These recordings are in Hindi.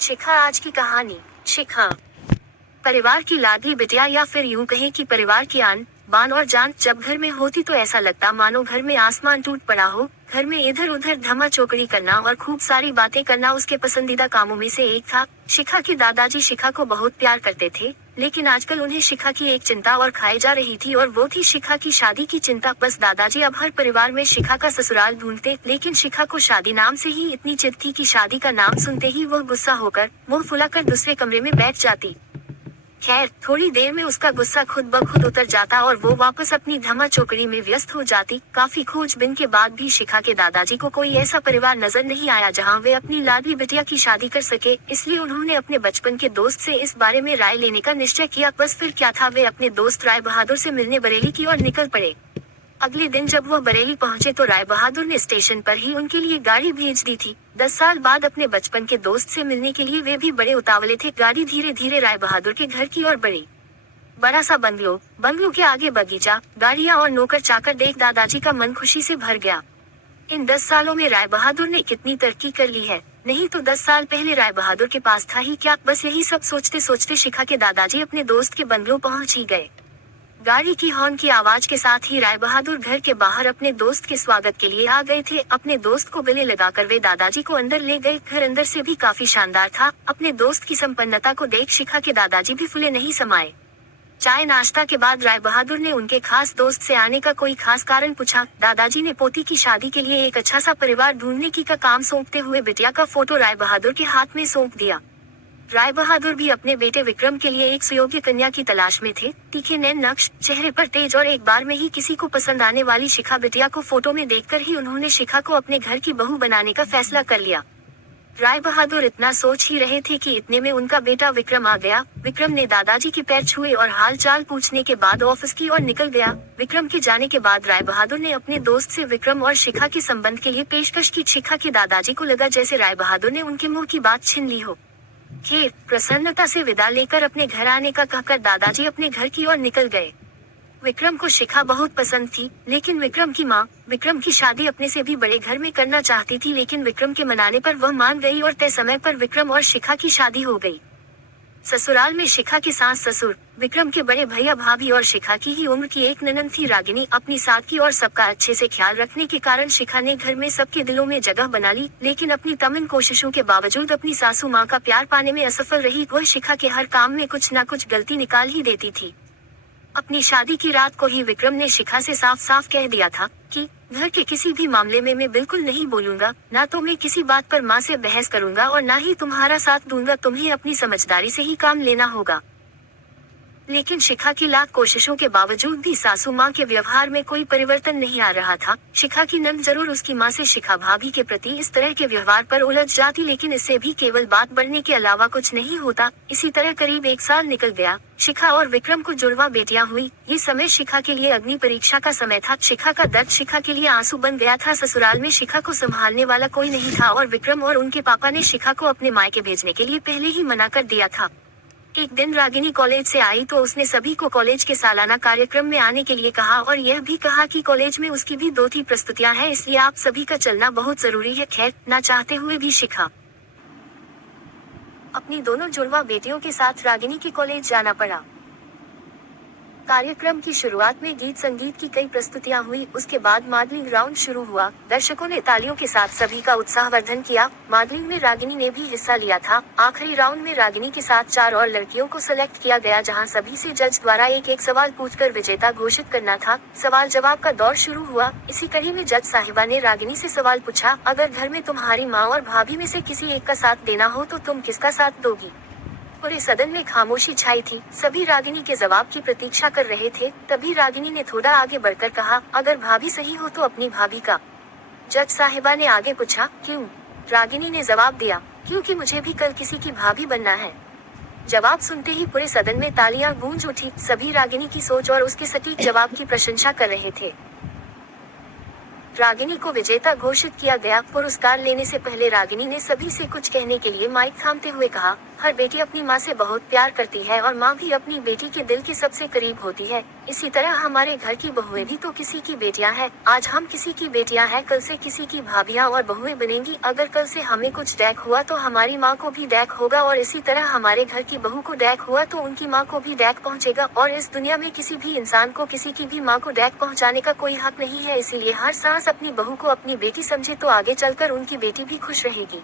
शिखा आज की कहानी। शिखा परिवार की लाडली बिटिया, या फिर यूं कहें कि परिवार की आन बान और जान। जब घर में होती तो ऐसा लगता मानो घर में आसमान टूट पड़ा हो। घर में इधर उधर धमा चौकड़ी करना और खूब सारी बातें करना उसके पसंदीदा कामों में से एक था। शिखा के दादाजी शिखा को बहुत प्यार करते थे, लेकिन आजकल उन्हें शिखा की एक चिंता और खाई जा रही थी, और वो थी शिखा की शादी की चिंता। बस दादाजी अब हर परिवार में शिखा का ससुराल ढूंढते, लेकिन शिखा को शादी नाम से ही इतनी चिढ़ थी कि शादी का नाम सुनते ही वह गुस्सा होकर मुंह फुलाकर दूसरे कमरे में बैठ जाती। खैर, थोड़ी देर में उसका गुस्सा खुद ब खुद उतर जाता और वो वापस अपनी धमा चौकड़ी में व्यस्त हो जाती। काफी खोजबीन के बाद भी शिखा के दादाजी को कोई ऐसा परिवार नजर नहीं आया जहां वे अपनी लाडली बिटिया की शादी कर सके। इसलिए उन्होंने अपने बचपन के दोस्त से इस बारे में राय लेने का निश्चय किया। बस फिर क्या था, वे अपने दोस्त राय बहादुर से मिलने बरेली की ओर निकल पड़े। अगले दिन जब वह बरेली पहुंचे तो राय बहादुर ने स्टेशन पर ही उनके लिए गाड़ी भेज दी थी। 10 साल बाद अपने बचपन के दोस्त से मिलने के लिए वे भी बड़े उतावले थे। गाड़ी धीरे धीरे राय बहादुर के घर की ओर बढ़ी। बड़ा सा बंगलो के आगे बगीचा, गाड़ियां और नौकर चाकर देख दादाजी का मन खुशी से भर गया। इन 10 सालों में राय बहादुर ने कितनी तरक्की कर ली है। नहीं तो 10 साल पहले राय बहादुर के पास था ही क्या। बस यही सब सोचते सोचते शिखा के दादाजी अपने दोस्त के बंगलो पहुंच ही गए। गाड़ी की हॉर्न की आवाज के साथ ही राय बहादुर घर के बाहर अपने दोस्त के स्वागत के लिए आ गए थे। अपने दोस्त को गले लगाकर वे दादाजी को अंदर ले गए। घर अंदर से भी काफी शानदार था। अपने दोस्त की संपन्नता को देख शिखा के दादाजी भी फूले नहीं समाये। चाय नाश्ता के बाद राय बहादुर ने उनके खास दोस्त से आने का कोई खास कारण पूछा। दादाजी ने पोती की शादी के लिए एक अच्छा सा परिवार ढूंढने की का काम सौंपते हुए बिटिया का फोटो राय बहादुर के हाथ में सौंप दिया। राय बहादुर भी अपने बेटे विक्रम के लिए एक सुयोग्य कन्या की तलाश में थे। तीखे नैन नक्श, चेहरे पर तेज और एक बार में ही किसी को पसंद आने वाली शिखा बिटिया को फोटो में देखकर ही उन्होंने शिखा को अपने घर की बहू बनाने का फैसला कर लिया। राय बहादुर इतना सोच ही रहे थे कि इतने में उनका बेटा विक्रम आ गया। विक्रम ने दादाजी के पैर छुए और हाल चाल पूछने के बाद ऑफिस की ओर निकल गया। विक्रम के जाने के बाद राय बहादुर ने अपने दोस्त से विक्रम और शिखा के संबंध के लिए पेशकश की। शिखा के दादाजी को लगा जैसे राय बहादुर ने उनके मुंह की बात छीन ली हो। खैर, प्रसन्नता से विदा लेकर अपने घर आने का कहकर दादाजी अपने घर की ओर निकल गए। विक्रम को शिखा बहुत पसंद थी, लेकिन विक्रम की माँ विक्रम की शादी अपने से भी बड़े घर में करना चाहती थी। लेकिन विक्रम के मनाने पर वह मान गई और तय समय पर विक्रम और शिखा की शादी हो गई। ससुराल में शिखा के सास ससुर, विक्रम के बड़े भैया भाभी और शिखा की ही उम्र की एक ननद थी रागिनी। अपनी सादगी और सबका अच्छे से ख्याल रखने के कारण शिखा ने घर में सबके दिलों में जगह बना ली। लेकिन अपनी तमाम कोशिशों के बावजूद अपनी सासू माँ का प्यार पाने में असफल रही। वह शिखा के हर काम में कुछ न कुछ गलती निकाल ही देती थी। अपनी शादी की रात को ही विक्रम ने शिखा से साफ साफ कह दिया था कि घर के किसी भी मामले में मैं बिल्कुल नहीं बोलूंगा, ना तो मैं किसी बात पर माँ से बहस करूंगा और ना ही तुम्हारा साथ दूंगा। तुम्हें अपनी समझदारी से ही काम लेना होगा। लेकिन शिखा की लाख कोशिशों के बावजूद भी सासू माँ के व्यवहार में कोई परिवर्तन नहीं आ रहा था। शिखा की नंद जरूर उसकी माँ से शिखा भाभी के प्रति इस तरह के व्यवहार पर उलझ जाती, लेकिन इससे भी केवल बात बढ़ने के अलावा कुछ नहीं होता। इसी तरह करीब 1 साल निकल गया। शिखा और विक्रम को जुड़वा बेटियां हुई। ये समय शिखा के लिए अग्नि परीक्षा का समय था। शिखा का दर्द शिखा के लिए आंसू बन गया था। ससुराल में शिखा को संभालने वाला कोई नहीं था और विक्रम और उनके पापा ने शिखा को अपने मायके भेजने के लिए पहले ही मना कर दिया था। एक दिन रागिनी कॉलेज से आई तो उसने सभी को कॉलेज के सालाना कार्यक्रम में आने के लिए कहा और यह भी कहा कि कॉलेज में उसकी भी 2-3 प्रस्तुतियां हैं, इसलिए आप सभी का चलना बहुत जरूरी है। खैर, ना चाहते हुए भी शिखा अपनी दोनों जुड़वा बेटियों के साथ रागिनी के कॉलेज जाना पड़ा। कार्यक्रम की शुरुआत में गीत संगीत की कई प्रस्तुतियां हुई। उसके बाद मॉडलिंग राउंड शुरू हुआ। दर्शकों ने तालियों के साथ सभी का उत्साहवर्धन किया। मॉडलिंग में रागिनी ने भी हिस्सा लिया था। आखिरी राउंड में रागिनी के साथ 4 और लड़कियों को सेलेक्ट किया गया, जहां सभी से जज द्वारा एक एक सवाल पूछकर विजेता घोषित करना था। सवाल जवाब का दौर शुरू हुआ। इसी कड़ी में जज साहिबा ने रागिनी से सवाल पूछा, अगर घर में तुम्हारी माँ और भाभी में से किसी एक का साथ देना हो तो तुम किसका साथ दोगी? पूरे सदन में खामोशी छाई थी। सभी रागिनी के जवाब की प्रतीक्षा कर रहे थे। तभी रागिनी ने थोड़ा आगे बढ़कर कहा, अगर भाभी सही हो तो अपनी भाभी का। जज साहिबा ने आगे पूछा, क्यों? रागिनी ने जवाब दिया, क्योंकि मुझे भी कल किसी की भाभी बनना है। जवाब सुनते ही पूरे सदन में तालियां गूंज उठी। सभी रागिनी की सोच और उसके सटीक जवाब की प्रशंसा कर रहे थे। रागिनी को विजेता घोषित किया गया। पुरस्कार लेने से पहले रागिनी ने सभी से कुछ कहने के लिए माइक थामते हुए कहा, हर बेटी अपनी माँ से बहुत प्यार करती है और माँ भी अपनी बेटी के दिल के सबसे करीब होती है। इसी तरह हमारे घर की बहुएं भी तो किसी की बेटियां हैं। आज हम किसी की बेटियां हैं, कल से किसी की भाभियां और बहुएं बनेंगी। अगर कल से हमें कुछ डैक हुआ तो हमारी माँ को भी डैक होगा, और इसी तरह हमारे घर की बहू को डैक हुआ तो उनकी माँ को भी डैक पहुँचेगा। और इस दुनिया में किसी भी इंसान को किसी की भी माँ को डैक पहुँचाने का कोई हक नहीं है। इसीलिए हर सास अपनी बहू को अपनी बेटी समझे तो आगे चलकर उनकी बेटी भी खुश रहेगी।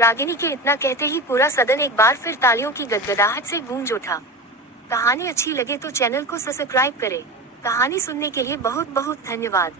रागिनी के इतना कहते ही पूरा सदन एक बार फिर तालियों की गदगदाहट से गूंज उठा। कहानी अच्छी लगे तो चैनल को सब्सक्राइब करें। कहानी सुनने के लिए बहुत बहुत धन्यवाद।